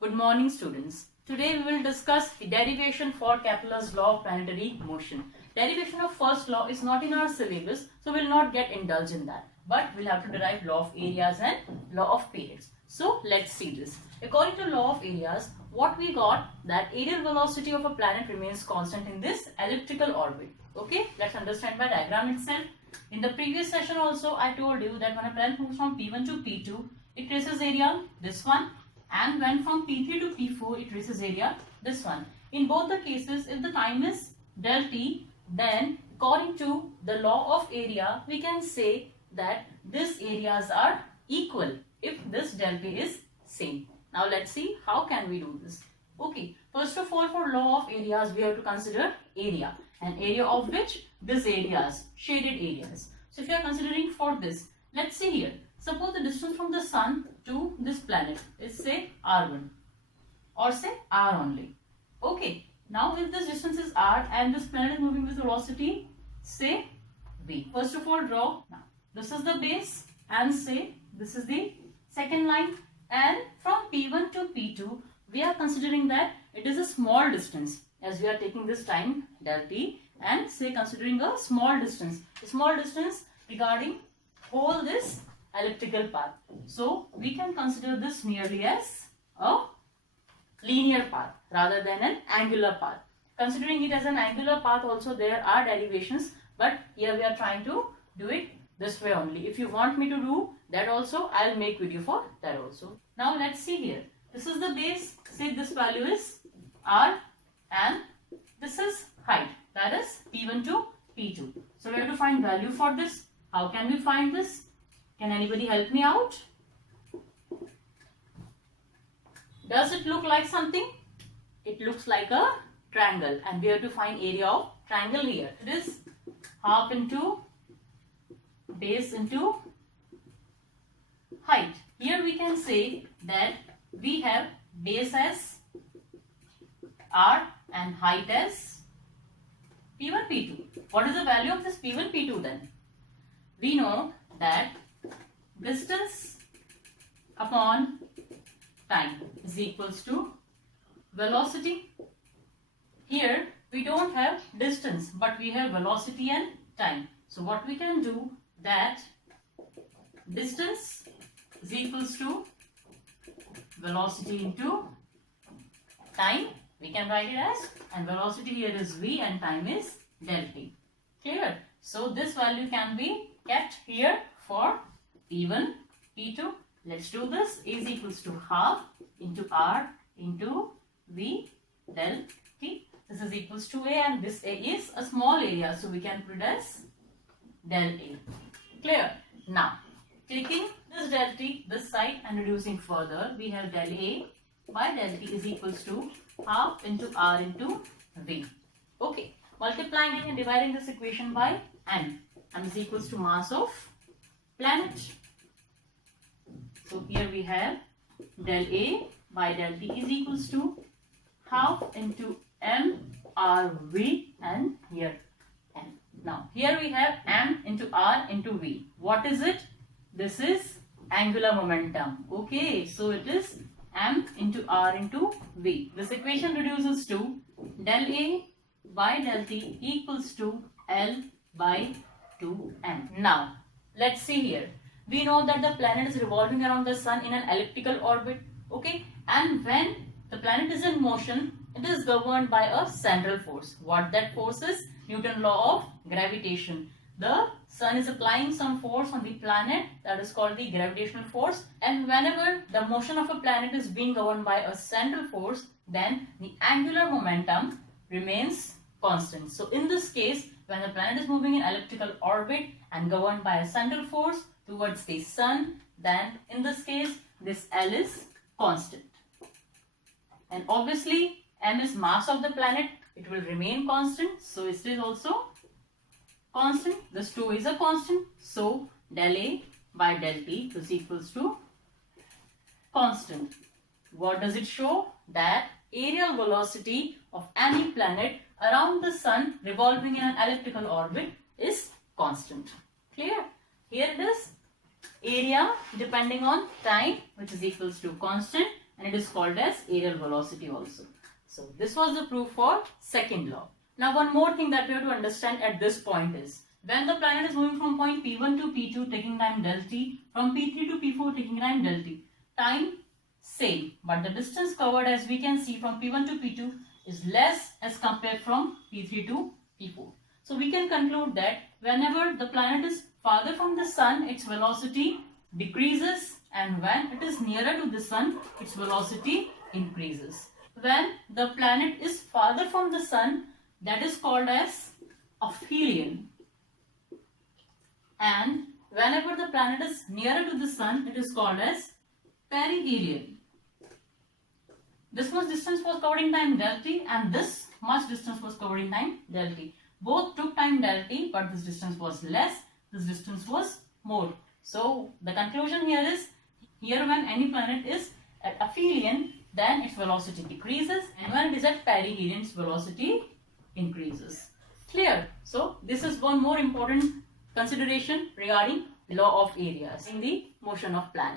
Good morning, students. Today we will discuss the derivation for Kepler's law of planetary motion. Derivation of first law is not in our syllabus, so we will not get indulged in that. But we'll have to derive law of areas and law of periods. So let's see this. According to law of areas, what we got that aerial velocity of a planet remains constant in this elliptical orbit. Okay, let's understand by diagram itself. In the previous session also I told you that when a planet moves from P1 to P2, it traces area, this one, and when from P3 to P4 it traces area, this one. In both the cases, if the time is del t, then according to the law of area, we can say that these areas are equal if this del t is same. Now let's see how can we do this. Okay, first of all, for law of areas we have to consider area, an area of which these areas, shaded areas. So if you are considering for this, let's see here. Suppose the distance from the sun to this planet is say r1 or say r only. Okay, now if this distance is r and this planet is moving with velocity say v. First of all draw. Now this is the base and say this is the second line, and from P1 to P2 we are considering that it is a small distance as we are taking this time del t and say considering a small distance regarding whole this elliptical path. So we can consider this merely as a linear path rather than an angular path. Considering it as an angular path also there are derivations, but here we are trying to do it this way only. If you want me to do that also, I'll make video for that also. Now let's see here. This is the base, say this value is r and this is height, that is P1 to P2. So we have to find value for this. How can we find this? Can anybody help me out? Does it look like something? It looks like a triangle and we have to find area of triangle here. It is half into base into height. Here we can say that we have base as r and height as P1, P2. What is the value of this P1, P2 then? We know that distance upon time is equals to velocity. Here we don't have distance but we have velocity and time. So what we can do that distance is equals to velocity into time. We can write it as, and velocity here is v and time is del t. Clear? So this value can be kept here for P1, P2. Let's do this. A is equals to half into r into v del t. This is equals to a and this a is a small area, so we can put it as del a. Clear? Now taking this del t this side and reducing further, we have del a by del t is equals to half into r into v. Okay, multiplying and dividing this equation by m. M is equals to mass of planet. So here we have del a by del t is equals to half into m r v and here m. Now here we have m into r into v. What is it? This is angular momentum. Okay, so it is m into r into v. This equation reduces to del a by del t equals to L by 2m. Now let's see here. We know that the planet is revolving around the sun in an elliptical orbit. Okay, and when the planet is in motion, it is governed by a central force. What that force is? Newton's law of gravitation. The sun is applying some force on the planet, that is called the gravitational force, and whenever the motion of a planet is being governed by a central force, then the angular momentum remains constant. So in this case, when the planet is moving in elliptical orbit and governed by a central force towards the sun, then in this case this L is constant. And obviously m is mass of the planet, it will remain constant, so it is also constant. This 2 is a constant, so del a by del t is equals to constant. What does it show? That aerial velocity of any planet around the sun revolving in an elliptical orbit is constant. Clear? Here it is area depending on time, which is equals to constant, and it is called as aerial velocity also. So this was the proof for second law. Now one more thing that we have to understand at this point is, when the planet is moving from point P1 to P2 taking time del t, from P3 to P4 taking time del t, time same, but the distance covered, as we can see, from P1 to P2 is less as compared from P3 to P4. So we can conclude that whenever the planet is farther from the sun, its velocity decreases, and when it is nearer to the sun, its velocity increases. When the planet is farther from the sun, that is called as aphelion, and whenever the planet is nearer to the sun, it is called as perihelion. This much distance was covered in time del t, and this much distance was covered in time del t. Both took time del t, but this distance was less, this distance was more. So the conclusion here is, here when any planet is at aphelion, then its velocity decreases, and when it is at perihelion, its velocity increases. Clear? So this is one more important consideration regarding law of areas in the motion of planets.